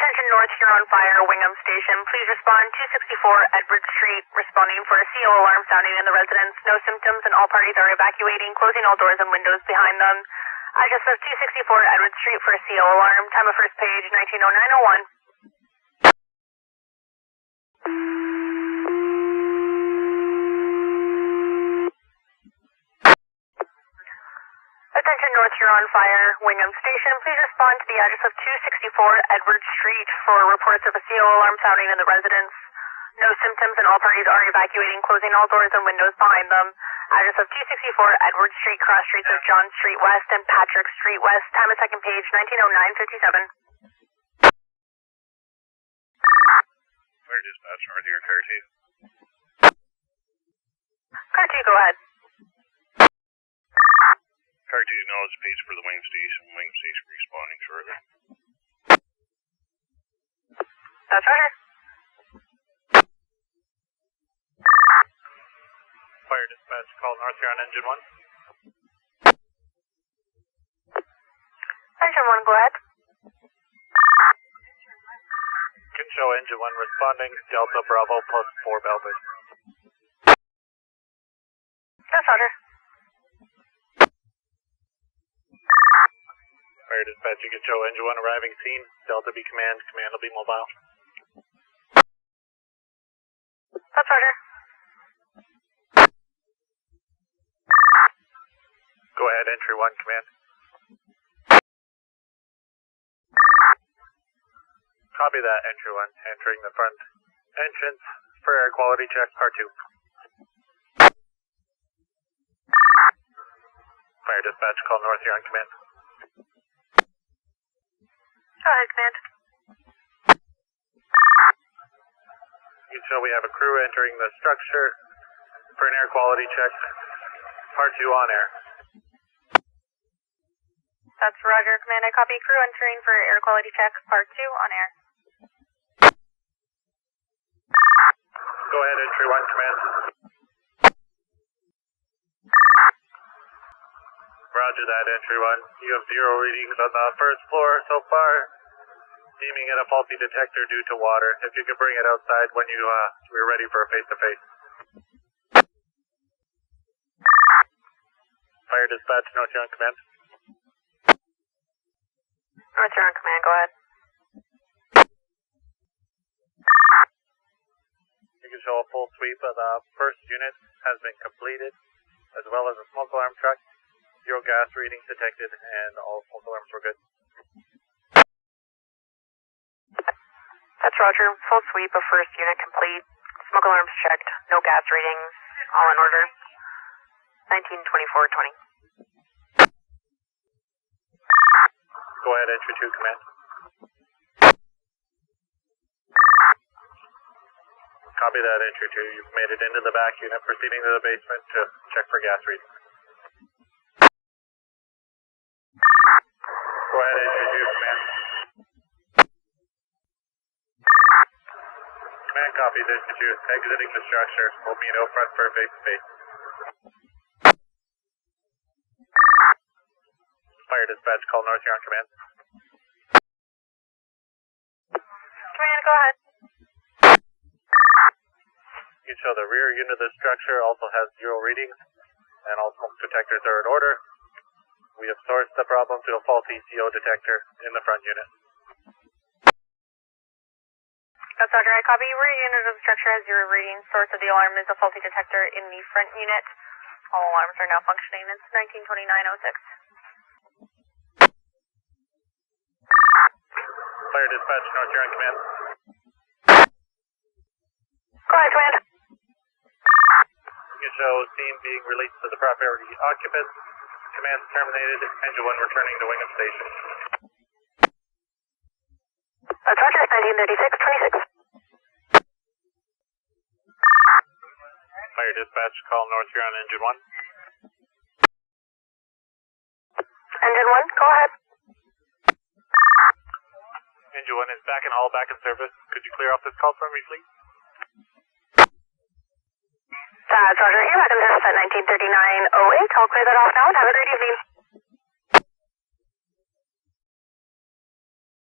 Attention North Huron Fire, Wingham Station. Please respond 264 Edward Street, responding for a CO alarm sounding in the residence. No symptoms and all parties are evacuating, closing all doors and windows behind them. Address of 264 Edward Street for a CO alarm. Time of first page, 190901. Attention North Huron Fire, Wingham Station. Please respond to the address of 264 Edward Street for reports of a CO alarm sounding in the residence. No symptoms and all parties are evacuating, closing all doors and windows behind them. Address of 264 Edward Street, cross streets of John Street West and Patrick Street West. Time of second page, 1909:57. Fire dispatch, North Huron Car 2. Car 2, go ahead. Car 2 knowledge base for the Wing Station. Wing Station responding shortly. That's Roger. Fire dispatch, call North Huron Engine 1. Engine 1, go ahead. Kinshaw Engine 1 responding, Delta Bravo plus 4 Belbridge. That's Roger. Fire dispatch, Kinshaw Engine 1 arriving scene, Delta B command, command will be mobile. That's Roger. Go ahead, entry 1 command. Copy that, entry 1, entering the front entrance for air quality check, part 2. Fire dispatch, call North Huron command. Go ahead, command. So we have a crew entering the structure for an air quality check, part 2 on air. That's Roger, command. I copy crew entering for air quality check, part 2 on air. Go ahead, entry 1 command. Roger that, entry 1. You have 0 readings on the first floor so far, deeming it a faulty detector due to water. If you could bring it outside when we're ready for a face-to-face. Fire dispatch, North Huron command. North Huron command, go ahead. You can show a full sweep of the first unit has been completed, as well as a smoke alarm truck. 0 gas readings detected, and all smoke alarms were good. That's Roger. Full sweep of first unit complete. Smoke alarms checked. No gas readings. All in order. 1924-20. Go ahead, entry 2 command. Copy that, entry 2. You've made it into the back unit, proceeding to the basement to check for gas readings. Go ahead, entry 2 command. Command copies, entry 2. Exiting the structure. We'll meet out front for a face-to-face. Fire dispatch, call North Huron command. Command, go ahead. You can show the rear unit of the structure also has 0 readings, and all smoke detectors are in order. We have sourced the problem to a faulty CO detector in the front unit. That's Roger. I copy. Rear unit of the structure has 0 readings. Source of the alarm is a faulty detector in the front unit. All alarms are now functioning. It's 1929-06. Fire dispatch, North Huron command. Go ahead, command. You can show steam being released to the property occupants. Command terminated. Engine 1 returning to Wingham Station. That's Roger. 1936-26. Fire dispatch, call North Huron Engine 1. Engine 1, go ahead. Engine 1 is back in hall, back in service. Could you clear off this call for me, please? That's Roger. You're back in service at 1939-08. I'll clear that off now and have a great evening.